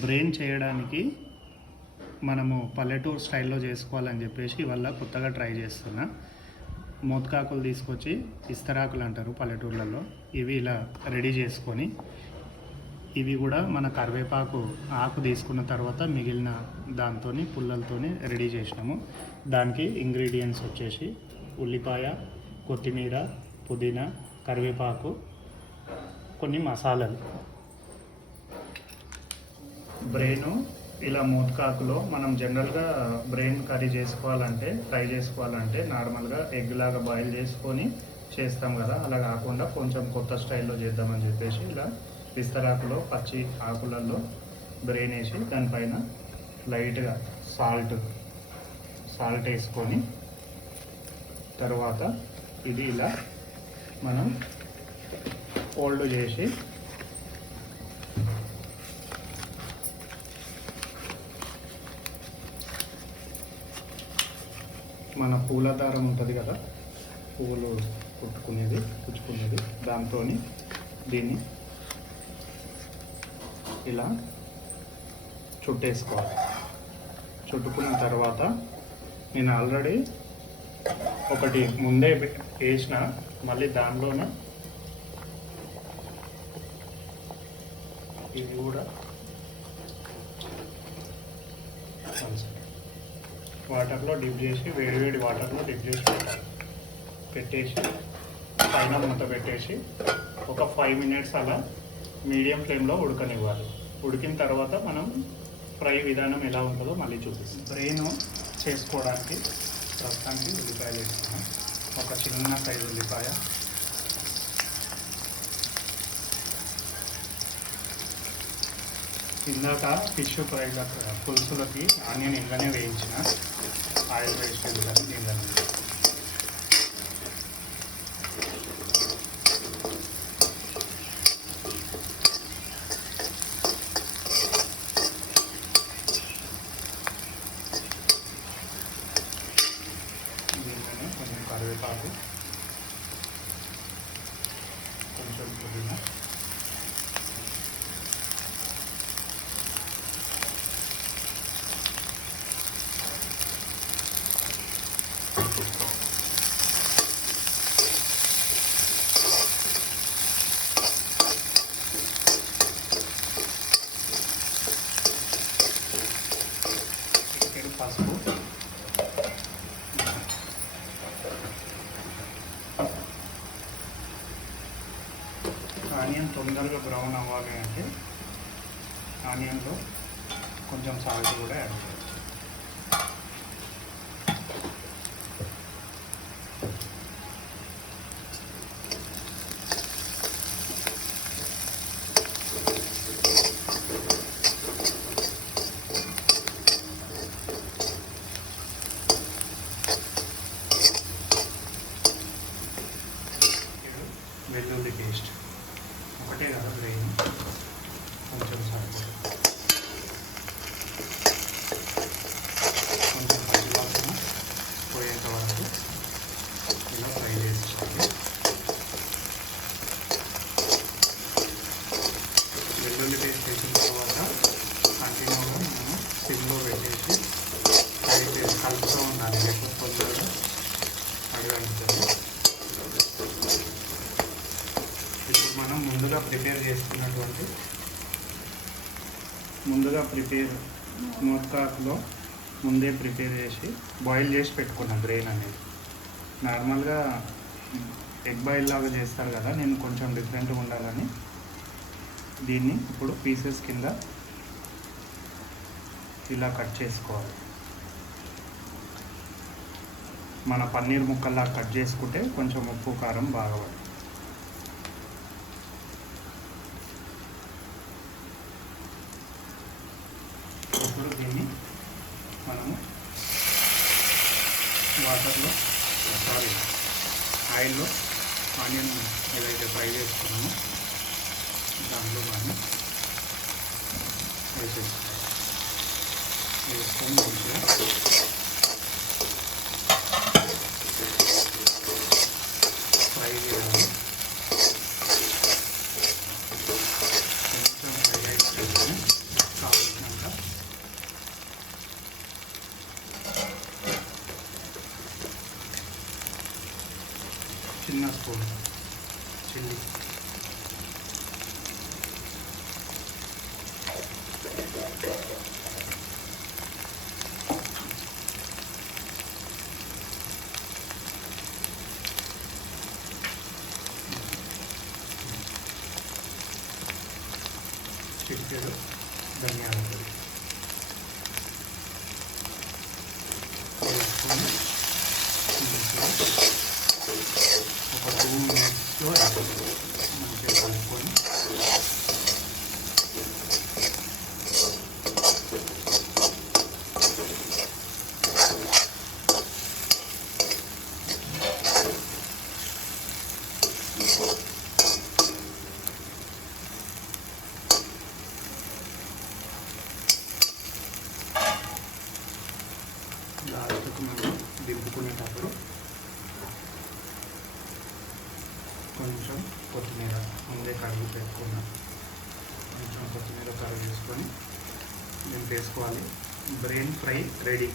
Brain చేయడానికి మనము పల్లెటూరు స్టైల్లో చేసుకోవాలని చెప్పేసి ఇవాళ కొత్తగా ట్రై చేస్తున్నా. మోత్కాకులు తీసుకొచ్చి ఇస్తరాకులు అంటారు పల్లెటూర్లలో. ఇవి ఇలా రెడీ చేసుకొని ఇవి కూడా మన కరివేపాకు ఆకు తీసుకున్న తర్వాత మిగిలిన దాంతో పుల్లలతో రెడీ చేసినాము. దానికి ఇంగ్రీడియంట్స్ వచ్చేసి ఉల్లిపాయ, కొత్తిమీర, పుదీనా, కరివేపాకు, కొన్ని మసాలాలు. బ్రెయిన్ ఇలా మోత్కాకులో మనం జనరల్గా బ్రెయిన్ కర్రీ చేసుకోవాలంటే, ఫ్రై చేసుకోవాలంటే నార్మల్గా ఎగ్ లాగా బాయిల్ చేసుకొని చేస్తాం కదా, అలా కాకుండా కొంచెం కొత్త స్టైల్లో చేద్దామని చెప్పేసి ఇలా విస్తరాకులో పచ్చి ఆకులలో బ్రెయిన్ వేసి దానిపైన లైట్గా సాల్ట్ వేసుకొని తర్వాత ఇది ఇలా మనం ఫోల్డ్ చేసి మన పూల దారం ఉంటుంది కదా, పువ్వులు పుచ్చుకునేది దాంతో దీన్ని ఇలా చుట్టేసుకోవాలి. చుట్టుకున్న తర్వాత నేను ఆల్రెడీ ఒకటి ముందే వేసిన, మళ్ళీ దానిలోన ఇది కూడా వాటర్లో డిప్ చేసి వేడివేడి వాటర్లో డిప్ చేసి పెట్టేసి పైన మూత పెట్టేసి ఒక 5 మినిట్స్ అలా మీడియం ఫ్లేమ్లో ఉడకనివ్వాలి. ఉడికిన తర్వాత మనం ఫ్రై విధానం ఎలా ఉంటుందో మళ్ళీ చూపిస్తాం. బ్రెయిన్ చేసుకోవడానికి ప్రస్తుతానికి ఉల్లిపాయలు వేసుకున్నాం. ఒక చిన్న సైజు ఉల్లిపాయ, ఇందాక ఫిష్ ఫ్రై పులుసులకి ఆనియన్ ఇంట్లోనే వేయించిన, ఆయిల్ వేస్ట్ కానీ దీనిలో కొంచెం కరివేపాకు, కొంచెం పుదీనా, పసుపు, ఆనియన్ తొందరగా బ్రౌన్ అవ్వాలి అంటే ఆనియన్లో కొంచెం సాల్ట్ కూడా యాడ్ చేయాలి. వెల్లుల్లి పేస్ట్ ఒకటే కదా బ్రెయిన్, కొంచెం సరిపోతుంది. కొంచెం పచ్చివాసన పోయేంత వరకు ఇలా ఫ్రై చేసుకోవాలి. వెల్లుల్లి పేస్ట్ వేసిన తర్వాత కంటిన్యూగా మనం సిమ్లో పెట్టేసి ఫ్రై చేసి కలుపుతూ ఉండాలి, లేకపోతే తొందరగా అడగలుగుతుంది. ఇప్పుడు మనం ముందుగా మోత్కాకులో ముందే ప్రిపేర్ చేసి బాయిల్ చేసి పెట్టుకున్నాం బ్రెయిన్ అనేది. నార్మల్గా ఎగ్ బాయిల్ లాగా చేస్తారు కదా, నేను కొంచెం డిఫరెంట్గా ఉండాలని దీన్ని ఇప్పుడు పీసెస్ కింద ఇలా కట్ చేసుకోవాలి. మన పన్నీర్ ముక్కల్లా కట్ చేసుకుంటే కొంచెం ఉప్పు కారం బాగా పడుతుంది. ఇప్పుడు దీన్ని మనము ఆయిల్లో ఆనియన్ ఏదైతే ఫ్రై చేసుకున్నామో దాంట్లో మనం వేసుకొని మంచిగా ఫ్రై చేయాలి. కొంచెం ఫ్రై అయిపోతుంది. స్పూన్ చిల్లీ, చిటికెడు ధనియాల పొడి వేసుకొని ఒక 2 మినిట్స్లో మంచిగా కలుపుకొని లాస్ట్కు మనం దింపుకునేటప్పుడు కొంచెం కొత్తిమీర ముందే కడిగి పెట్టుకున్నాం, కొంచెం కొత్తిమీర కడిగి వేసుకొని దింపేసుకోవాలి. Brain fry ready.